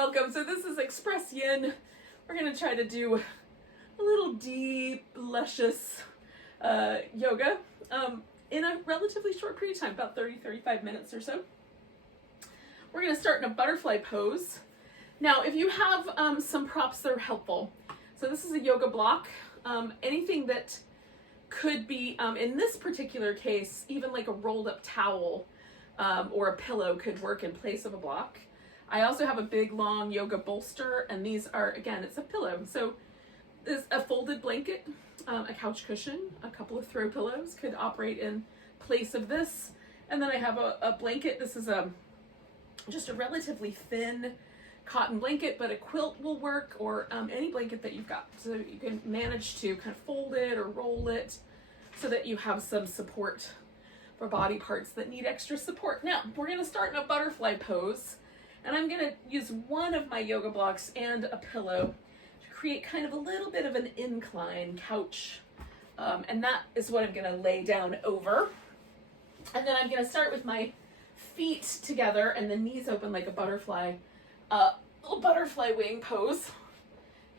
welcome. So this is Express Yin. We're going to try to do a little deep, luscious yoga in a relatively short period of time, about 30-35 minutes or so. We're going to start in a butterfly pose. Now, if you have some props that are helpful, so this is a yoga block. Anything that could be, in this particular case, even like a rolled up towel or a pillow could work in place of a block. I also have a big long yoga bolster, and these are, again, it's a pillow. So there's a folded blanket, a couch cushion, a couple of throw pillows could operate in place of this. And then I have a blanket. This is just a relatively thin cotton blanket, but a quilt will work, or any blanket that you've got. So you can manage to kind of fold it or roll it so that you have some support for body parts that need extra support. Now, we're gonna start in a butterfly pose, and I'm gonna use one of my yoga blocks and a pillow to create kind of a little bit of an incline couch. And that is what I'm gonna lay down over. And then I'm gonna start with my feet together and the knees open like a butterfly, little butterfly wing pose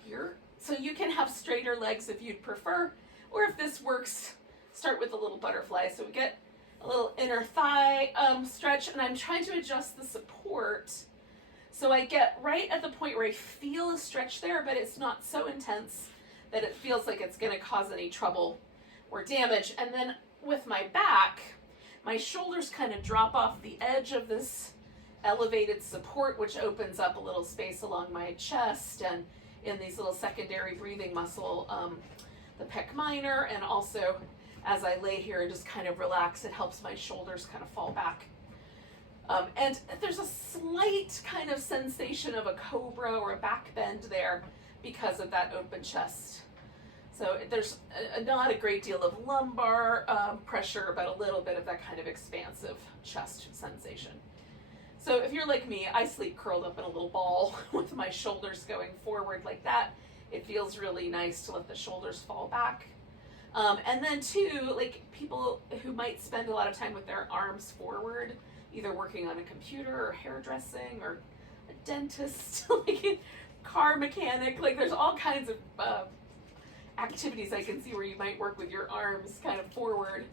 here. So you can have straighter legs if you'd prefer, or if this works, start with a little butterfly. So we get a little inner thigh stretch, and I'm trying to adjust the support so I get right at the point where I feel a stretch there, but it's not so intense that it feels like it's going to cause any trouble or damage. And then with my back, my shoulders kind of drop off the edge of this elevated support, which opens up a little space along my chest and in these little secondary breathing muscle, the pec minor, and also as I lay here and just kind of relax, it helps my shoulders kind of fall back. And there's a slight kind of sensation of a cobra or a back bend there because of that open chest. So there's not a great deal of lumbar pressure, but a little bit of that kind of expansive chest sensation. So if you're like me, I sleep curled up in a little ball with my shoulders going forward like that. It feels really nice to let the shoulders fall back. And then too, like people who might spend a lot of time with their arms forward, either working on a computer or hairdressing or a dentist, like a car mechanic, like there's all kinds of activities I can see where you might work with your arms kind of forward.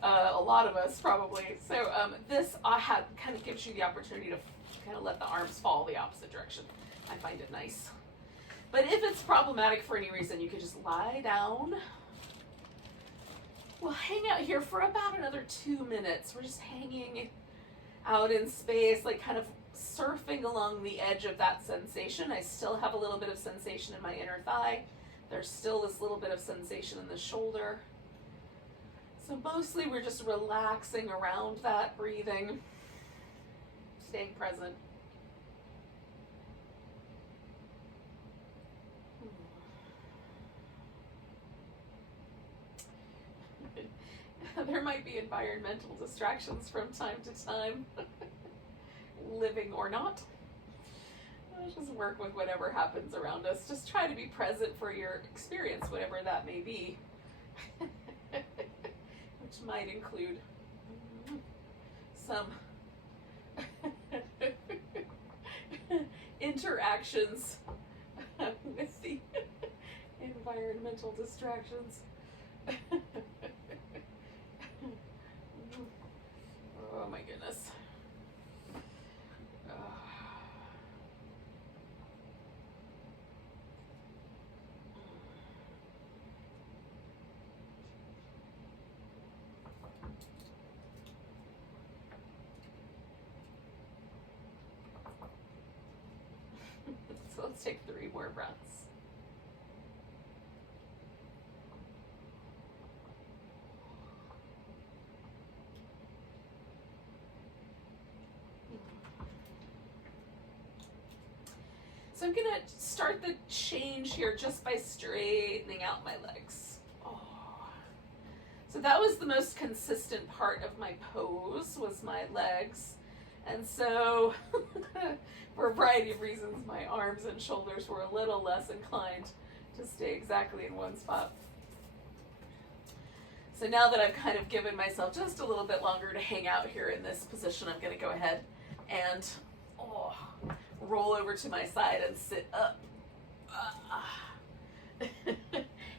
A lot of us probably. So this kind of gives you the opportunity to kind of let the arms fall the opposite direction. I find it nice. But if it's problematic for any reason, you could just lie down. We'll hang out here for about another 2 minutes. We're just hanging out in space, like kind of surfing along the edge of that sensation. I still have a little bit of sensation in my inner thigh. There's still this little bit of sensation in the shoulder. So mostly we're just relaxing around that, breathing, staying present. There might be environmental distractions from time to time, living or not. Just work with whatever happens around us. Just try to be present for your experience, whatever that may be. Which might include some interactions with the environmental distractions. Oh my goodness. So let's take 3 more breaths. So I'm gonna start the change here just by straightening out my legs. Oh. So that was the most consistent part of my pose, was my legs. And so, for a variety of reasons, my arms and shoulders were a little less inclined to stay exactly in one spot. So now that I've kind of given myself just a little bit longer to hang out here in this position, I'm going to go ahead and roll over to my side and sit up.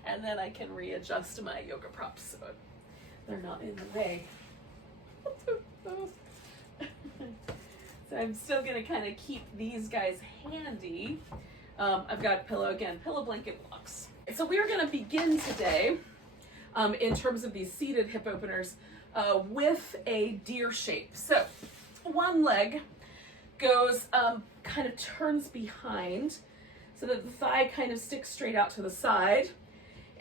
And then I can readjust my yoga props so they're not in the way. So I'm still gonna kind of keep these guys handy. I've got a pillow, again, pillow blanket blocks. So we are gonna begin today in terms of these seated hip openers with a deer shape. So one leg goes, kind of turns behind so that the thigh kind of sticks straight out to the side.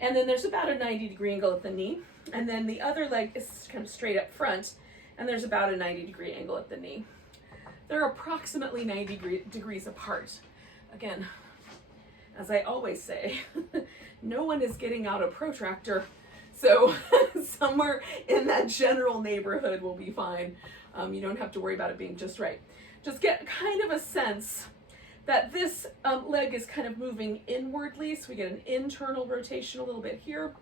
And then there's about a 90-degree angle at the knee. And then the other leg is kind of straight up front, and there's about a 90-degree angle at the knee. They're approximately 90 degrees apart. Again, as I always say, no one is getting out a protractor, so somewhere in that general neighborhood will be fine. You don't have to worry about it being just right. Just get kind of a sense that this leg is kind of moving inwardly, so we get an internal rotation a little bit here,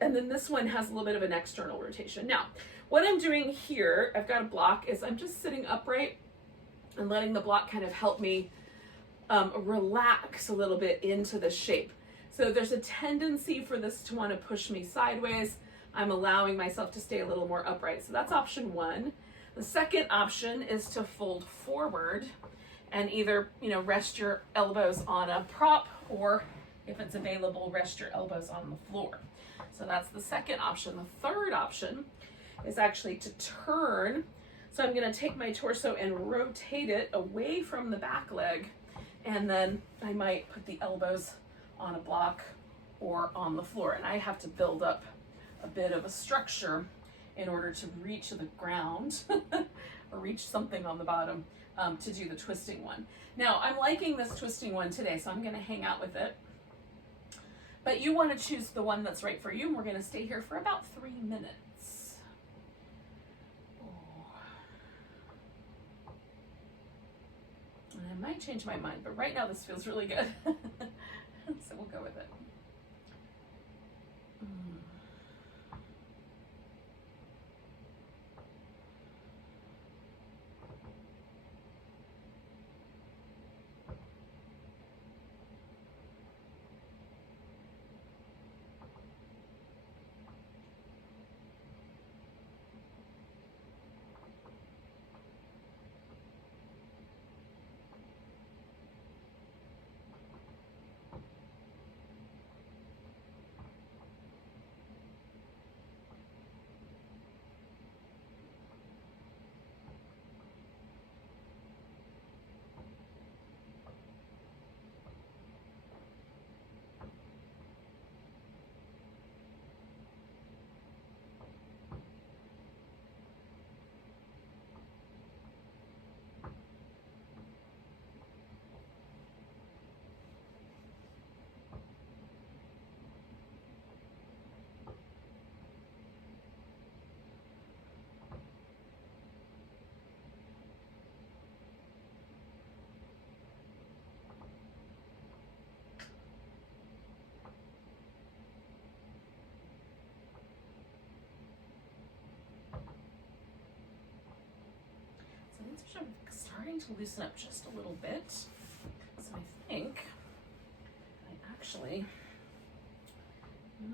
and then this one has a little bit of an external rotation. Now, what I'm doing here, I've got a block, is I'm just sitting upright and letting the block kind of help me relax a little bit into the shape. So there's a tendency for this to want to push me sideways. I'm allowing myself to stay a little more upright. So that's option one. The second option is to fold forward and either, rest your elbows on a prop, or if it's available, rest your elbows on the floor. So that's the second option. The third option is actually to turn. So I'm gonna take my torso and rotate it away from the back leg, and then I might put the elbows on a block or on the floor. And I have to build up a bit of a structure in order to reach the ground or reach something on the bottom to do the twisting one. Now, I'm liking this twisting one today, so I'm gonna hang out with it. But you wanna choose the one that's right for you, and we're gonna stay here for about 3 minutes. Oh. And I might change my mind, but right now this feels really good. So we'll go with it. I'm starting to loosen up just a little bit. So I think I actually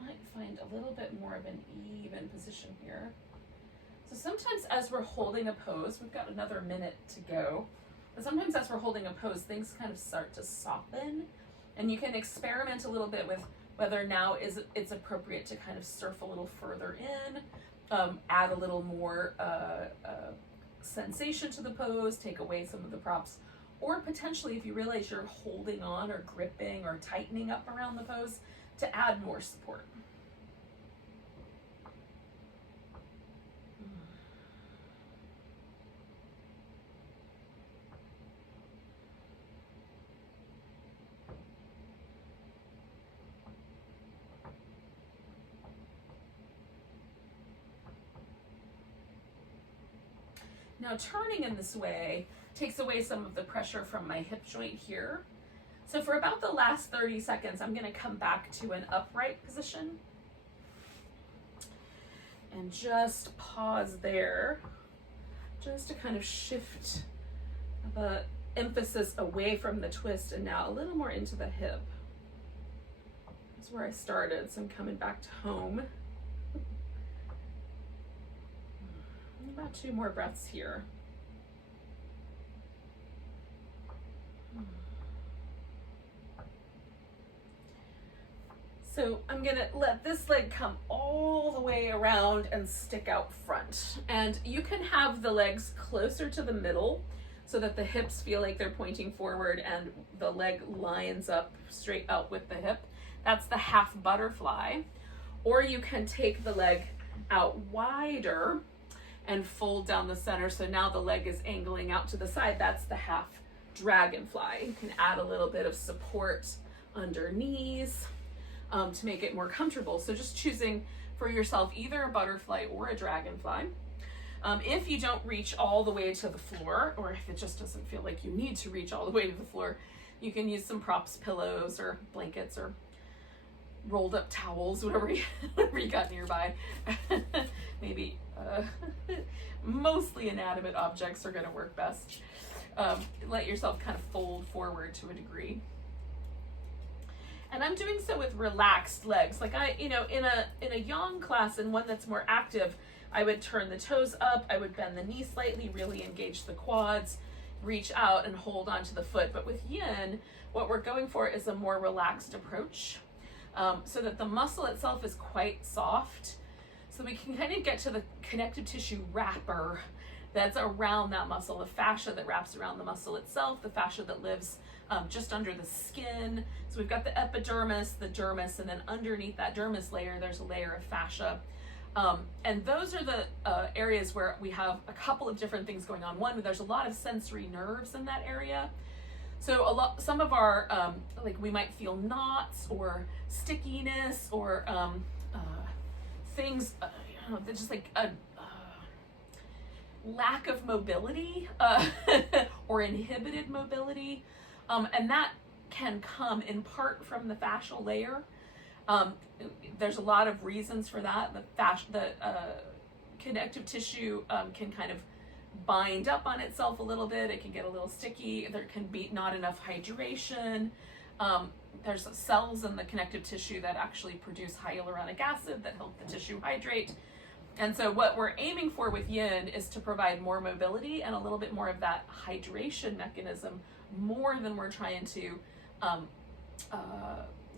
might find a little bit more of an even position here. So sometimes as we're holding a pose, we've got another minute to go, but sometimes as we're holding a pose, things kind of start to soften, and you can experiment a little bit with whether now it's appropriate to kind of surf a little further in, add a little more sensation to the pose, take away some of the props, or potentially if you realize you're holding on or gripping or tightening up around the pose, to add more support. Now turning in this way takes away some of the pressure from my hip joint here. So for about the last 30 seconds, I'm gonna come back to an upright position and just pause there, just to kind of shift the emphasis away from the twist and now a little more into the hip. That's where I started, so I'm coming back to home. About 2 more breaths here. So I'm gonna let this leg come all the way around and stick out front. And you can have the legs closer to the middle so that the hips feel like they're pointing forward and the leg lines up straight out with the hip. That's the half butterfly. Or you can take the leg out wider and fold down the center. So now the leg is angling out to the side. That's the half dragonfly. You can add a little bit of support under knees to make it more comfortable. So just choosing for yourself either a butterfly or a dragonfly. If you don't reach all the way to the floor, or if it just doesn't feel like you need to reach all the way to the floor, you can use some props, pillows or blankets or rolled up towels, whatever you got nearby. Maybe mostly inanimate objects are gonna work best. Let yourself kind of fold forward to a degree. And I'm doing so with relaxed legs. Like in a yang class and one that's more active, I would turn the toes up, I would bend the knee slightly, really engage the quads, reach out and hold onto the foot. But with yin, what we're going for is a more relaxed approach, so that the muscle itself is quite soft. So we can kind of get to the connective tissue wrapper that's around that muscle, the fascia that wraps around the muscle itself, the fascia that lives just under the skin. So we've got the epidermis, the dermis, and then underneath that dermis layer, there's a layer of fascia. And those are the areas where we have a couple of different things going on. One, there's a lot of sensory nerves in that area. So some of our, like we might feel knots or stickiness or things, just like a lack of mobility or inhibited mobility. And that can come in part from the fascial layer. There's a lot of reasons for that. The connective tissue can kind of bind up on itself a little bit. It can get a little sticky. There can be not enough hydration. There's cells in the connective tissue that actually produce hyaluronic acid that help the tissue hydrate. And so what we're aiming for with yin is to provide more mobility and a little bit more of that hydration mechanism, more than we're trying to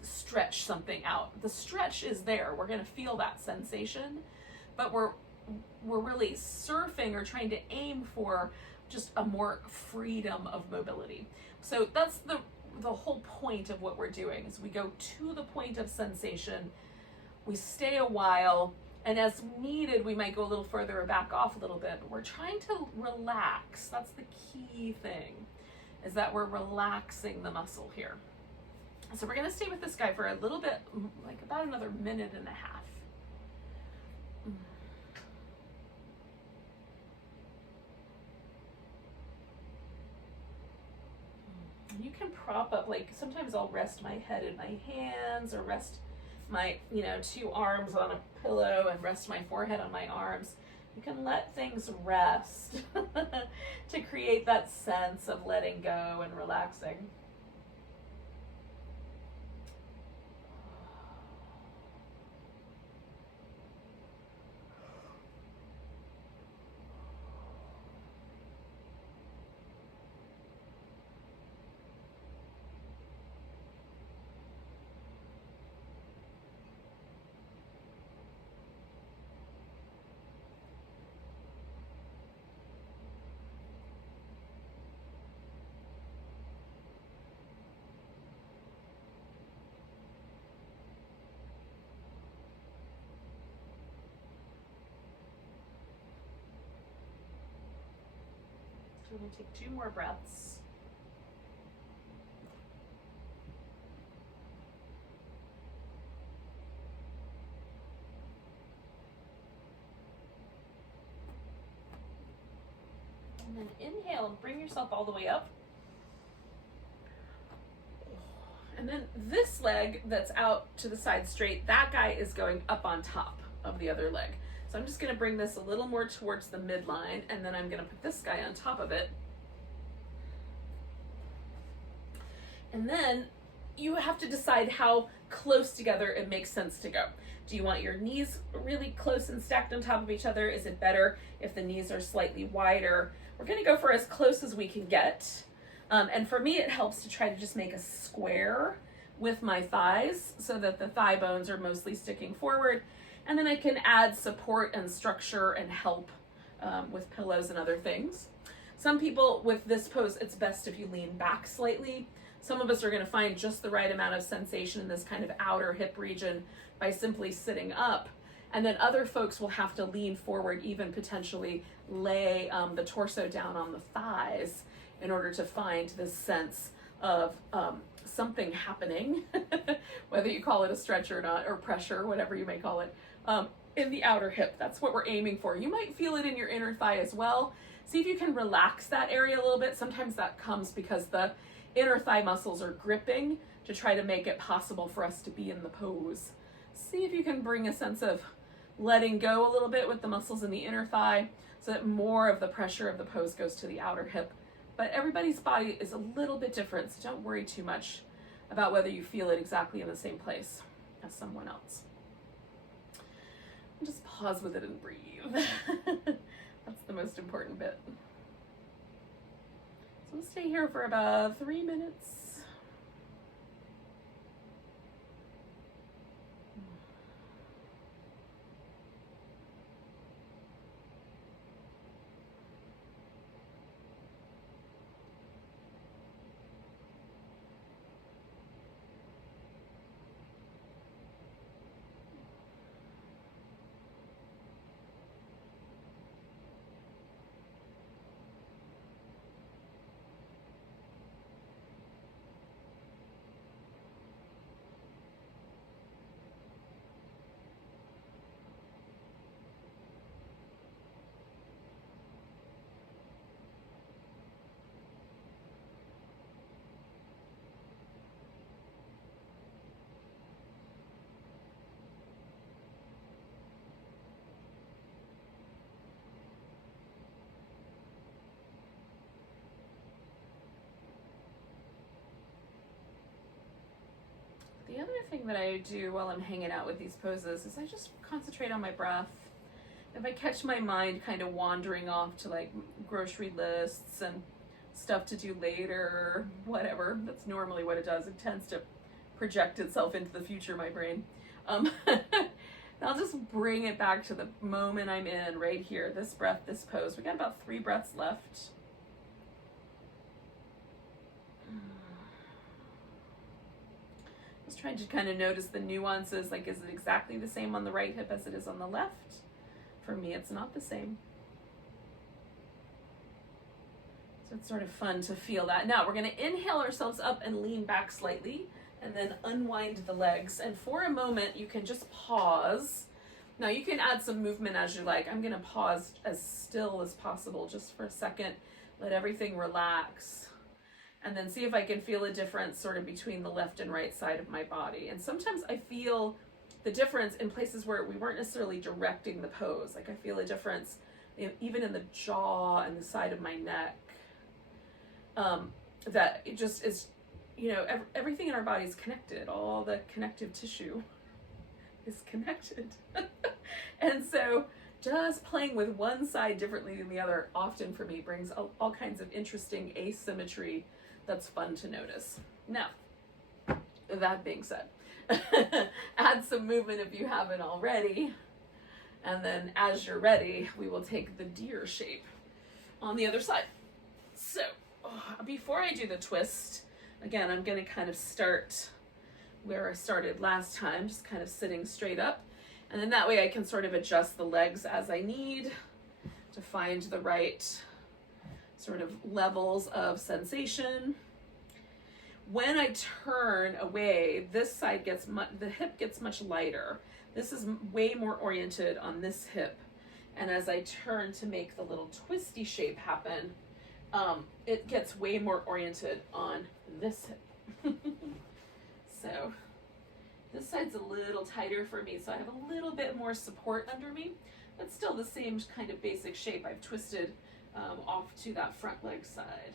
stretch something out. The stretch is there. We're going to feel that sensation, but we're really surfing or trying to aim for just a more freedom of mobility. So that's the whole point of what we're doing, is we go to the point of sensation, we stay a while, and as needed, we might go a little further or back off a little bit, but we're trying to relax. That's the key thing, is that we're relaxing the muscle here. So we're gonna stay with this guy for a little bit, like about another minute and a half. You can prop up, like sometimes I'll rest my head in my hands or rest my, 2 arms on a pillow and rest my forehead on my arms. You can let things rest to create that sense of letting go and relaxing. We're going to take 2 more breaths. And then inhale and bring yourself all the way up. And then this leg that's out to the side straight, that guy is going up on top of the other leg. So I'm just going to bring this a little more towards the midline, and then I'm going to put this guy on top of it. And then you have to decide how close together it makes sense to go. Do you want your knees really close and stacked on top of each other? Is it better if the knees are slightly wider? We're gonna go for as close as we can get. And for me, it helps to try to just make a square with my thighs so that the thigh bones are mostly sticking forward. And then I can add support and structure and help with pillows and other things. Some people with this pose, it's best if you lean back slightly. Some of us are going to find just the right amount of sensation in this kind of outer hip region by simply sitting up. And then other folks will have to lean forward, even potentially lay the torso down on the thighs in order to find this sense of something happening, whether you call it a stretch or not, or pressure, whatever you may call it, in the outer hip. That's what we're aiming for. You might feel it in your inner thigh as well. See if you can relax that area a little bit. Sometimes that comes because the inner thigh muscles are gripping to try to make it possible for us to be in the pose. See if you can bring a sense of letting go a little bit with the muscles in the inner thigh so that more of the pressure of the pose goes to the outer hip. But everybody's body is a little bit different, so don't worry too much about whether you feel it exactly in the same place as someone else. Just pause with it and breathe. That's the most important bit. So we'll stay here for about 3 minutes. The other thing that I do while I'm hanging out with these poses is I just concentrate on my breath. If I catch my mind kind of wandering off to like grocery lists and stuff to do later, whatever, that's normally what it does. It tends to project itself into the future, my brain. I'll just bring it back to the moment I'm in right here, this breath, this pose. We got about 3 breaths left. Just trying to kind of notice the nuances, like is it exactly the same on the right hip as it is on the left? For me, it's not the same. So it's sort of fun to feel that. Now we're going to inhale ourselves up and lean back slightly and then unwind the legs. And for a moment, you can just pause. Now you can add some movement as you like. I'm going to pause as still as possible just for a second. Let everything relax. And then see if I can feel a difference sort of between the left and right side of my body. And sometimes I feel the difference in places where we weren't necessarily directing the pose. Like I feel a difference even in the jaw and the side of my neck. That it just is, you know, everything in our body is connected. All the connective tissue is connected. And so just playing with one side differently than the other often for me brings all kinds of interesting asymmetry that's fun to notice. Now, that being said, add some movement if you haven't already. And then as you're ready, we will take the deer shape on the other side. So before I do the twist, again, I'm going to kind of start where I started last time, just kind of sitting straight up. And then that way I can sort of adjust the legs as I need to find the right sort of levels of sensation. When I turn away, this side gets the hip gets much lighter. This is way more oriented on this hip. And as I turn to make the little twisty shape happen, it gets way more oriented on this hip. So this side's a little tighter for me, so I have a little bit more support under me, but still the same kind of basic shape. I've twisted off to that front leg side.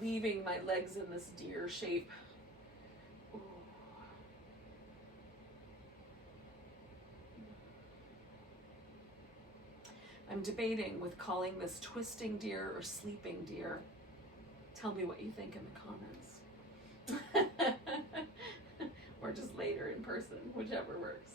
leaving my legs in this deer shape. Ooh. I'm debating with calling this twisting deer or sleeping deer. Tell me what you think in the comments. Or just later in person, whichever works.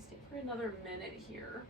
Stay for another minute here.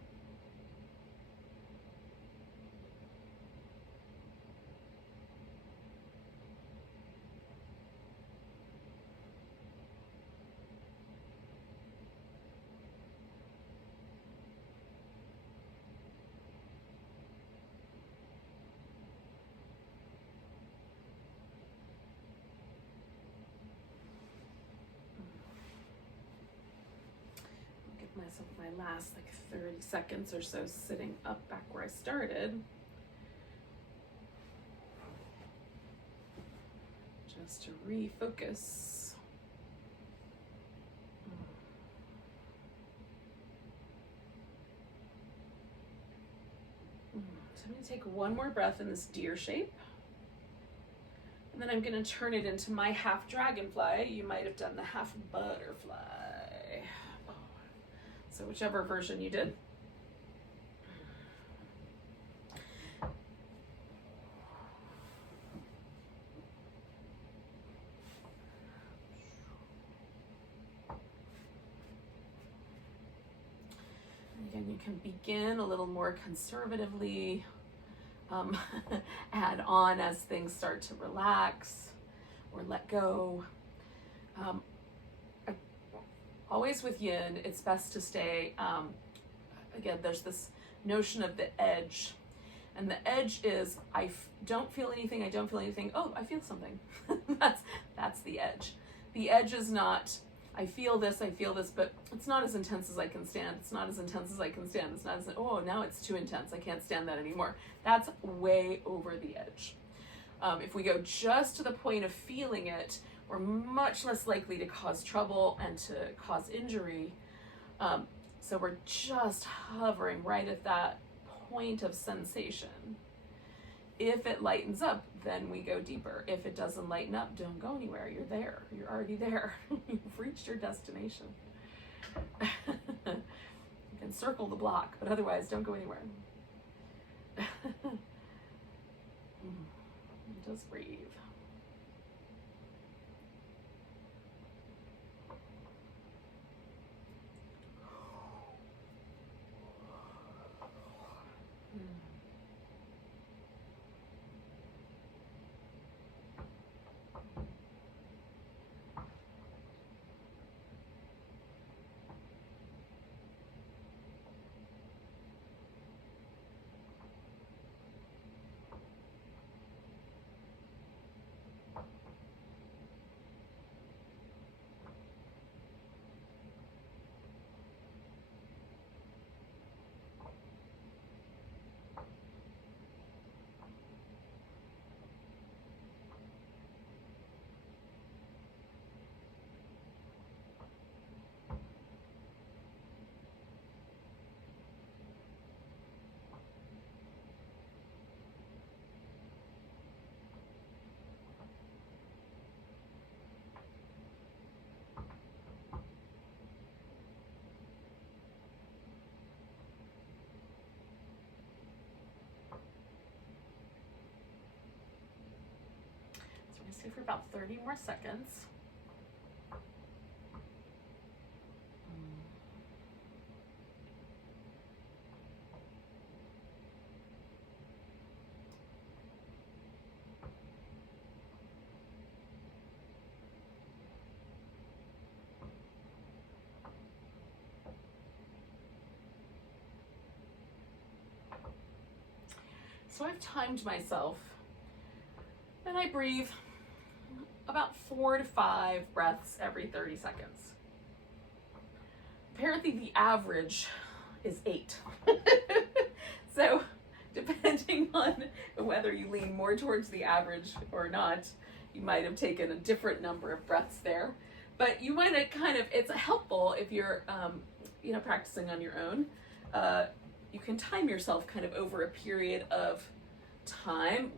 Myself my last like 30 seconds or so sitting up back where I started, just to refocus. So I'm going to take one more breath in this deer shape, and then I'm going to turn it into my half dragonfly. You might have done the half butterfly. So whichever version you did. Again, you can begin a little more conservatively, add on as things start to relax or let go. Always with yin, it's best to stay, again, there's this notion of the edge. And the edge is, don't feel anything, I don't feel anything. Oh, I feel something. That's the edge. The edge is not, I feel this, but it's not as intense as I can stand. It's not as intense as I can stand. It's not as, oh, now it's too intense. I can't stand that anymore. That's way over the edge. If we go just to the point of feeling it, we're much less likely to cause trouble and to cause injury. So we're just hovering right at that point of sensation. If it lightens up, then we go deeper. If it doesn't lighten up, don't go anywhere. You're there. You're already there. You've reached your destination. You can circle the block, but otherwise don't go anywhere. Just breathe. Stay for about 30 more seconds. So I've timed myself, and I breathe about 4 to 5 breaths every 30 seconds. Apparently the average is 8. So depending on whether you lean more towards the average or not, you might have taken a different number of breaths there. But you might have kind of, it's helpful if you're, practicing on your own. You can time yourself kind of over a period of time,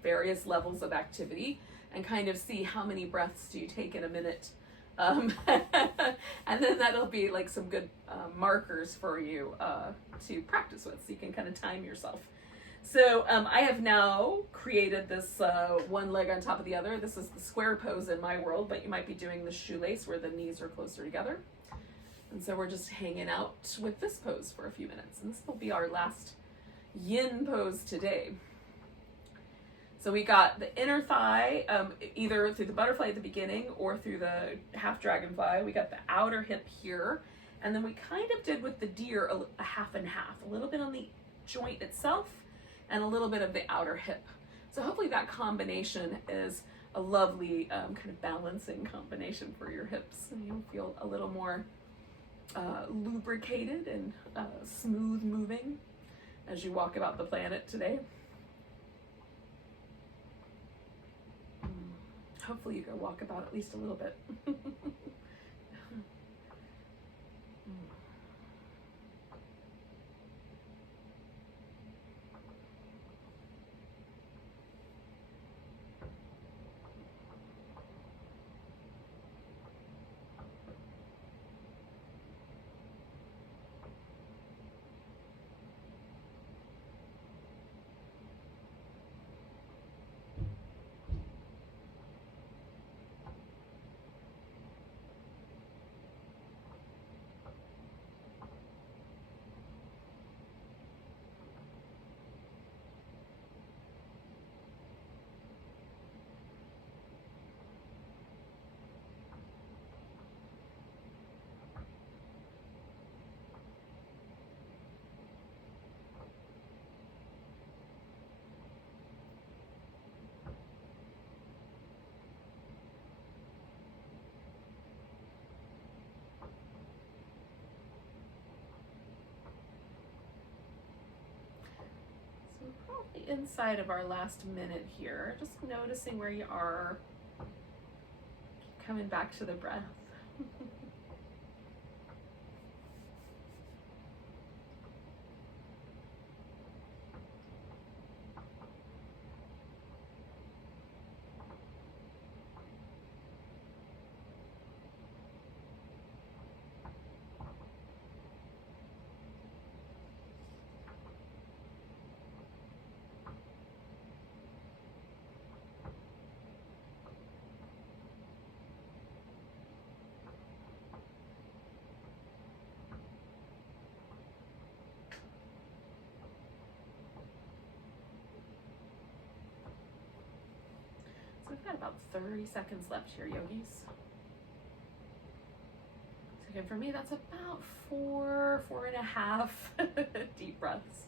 various levels of activity, and kind of see how many breaths do you take in a minute. And then that'll be like some good markers for you to practice with, so you can kind of time yourself. So I have now created this one leg on top of the other. This is the square pose in my world, but you might be doing the shoelace where the knees are closer together. And so we're just hanging out with this pose for a few minutes. And this will be our last yin pose today. So we got the inner thigh, either through the butterfly at the beginning or through the half dragonfly. We got the outer hip here. And then we kind of did with the deer a half and half, a little bit on the joint itself and a little bit of the outer hip. So hopefully that combination is a lovely kind of balancing combination for your hips. And you'll feel a little more lubricated and smooth moving as you walk about the planet today. Hopefully you go walk about at least a little bit. Probably inside of our last minute here, just noticing where you are, coming back to the breath. So we've got about 30 seconds left here, yogis. So again, for me, that's about 4.5 deep breaths.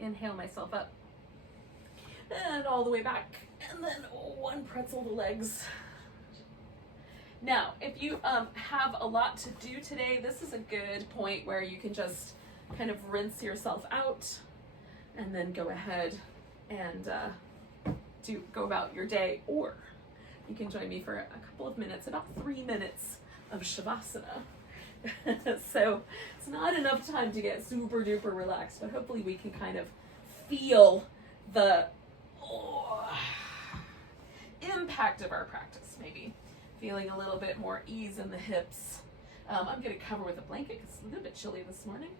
Inhale myself up and all the way back, and then one pretzel the legs. Now, if you have a lot to do today, this is a good point where you can just kind of rinse yourself out and then go ahead and go about your day, or you can join me for a couple of minutes, about 3 minutes of Shavasana. So it's not enough time to get super duper relaxed, but hopefully we can kind of feel the impact of our practice, maybe feeling a little bit more ease in the hips. I'm going to cover with a blanket because it's a little bit chilly this morning.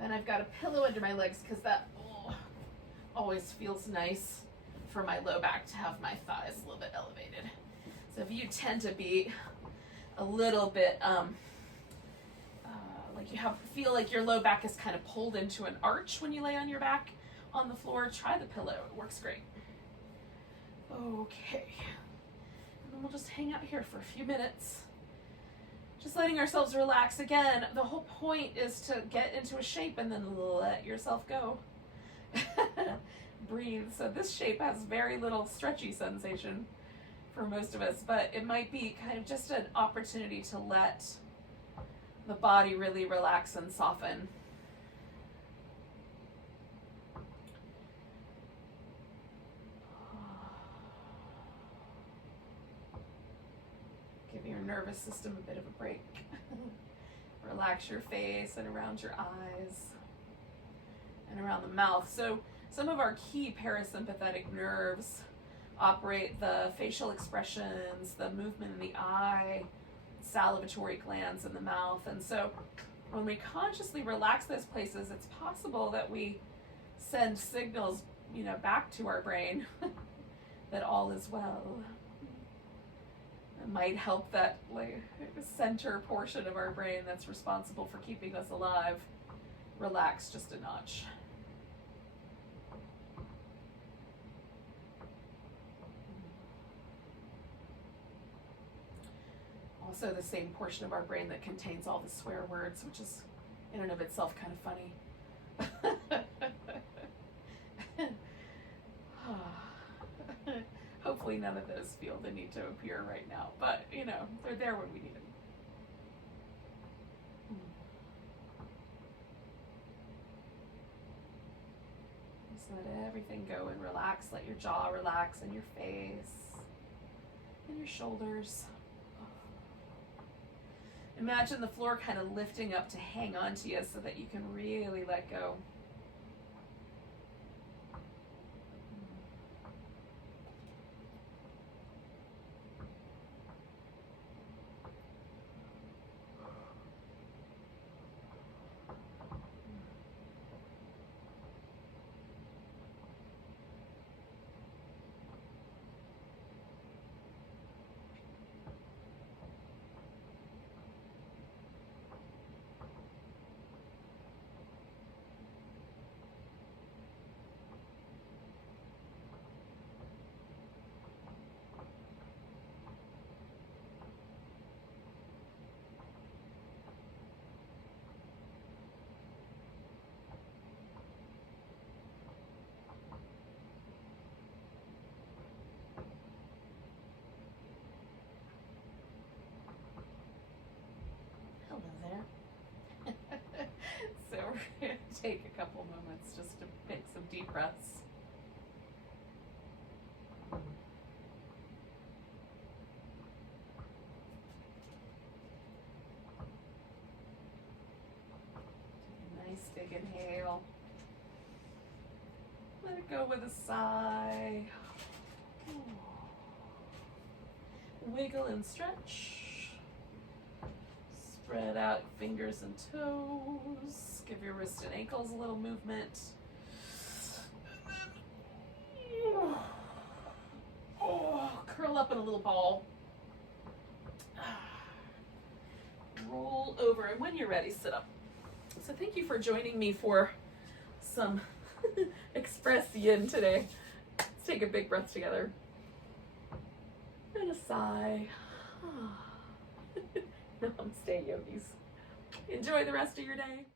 Then I've got a pillow under my legs because that always feels nice for my low back to have my thighs a little bit elevated. So if you tend to be a little bit like you feel like your low back is kind of pulled into an arch when you lay on your back on the floor, try the pillow. It works great. Okay. And then we'll just hang out here for a few minutes. Just letting ourselves relax. Again, the whole point is to get into a shape and then let yourself go. Breathe. So this shape has very little stretchy sensation for most of us, but it might be kind of just an opportunity to let the body really relax and soften. Give your nervous system a bit of a break. Relax your face and around your eyes and around the mouth. So some of our key parasympathetic nerves operate the facial expressions, the movement in the eye, salivatory glands in the mouth. And so when we consciously relax those places, it's possible that we send signals, back to our brain that all is well. It might help that center portion of our brain that's responsible for keeping us alive relax just a notch. Also the same portion of our brain that contains all the swear words, which is in and of itself kind of funny. Hopefully none of those feel the need to appear right now, but they're there when we need them. Just let everything go and relax. Let your jaw relax and your face and your shoulders. Imagine the floor kind of lifting up to hang on to you so that you can really let go. So we're going to take a couple moments just to take some deep breaths. Take a nice big inhale. Let it go with a sigh. Wiggle and stretch. Spread out fingers and toes. Give your wrists and ankles a little movement. And then curl up in a little ball. Roll over, and when you're ready, sit up. So thank you for joining me for some express yin today. Let's take a big breath together. And a sigh. Namaste, yogis. Enjoy the rest of your day.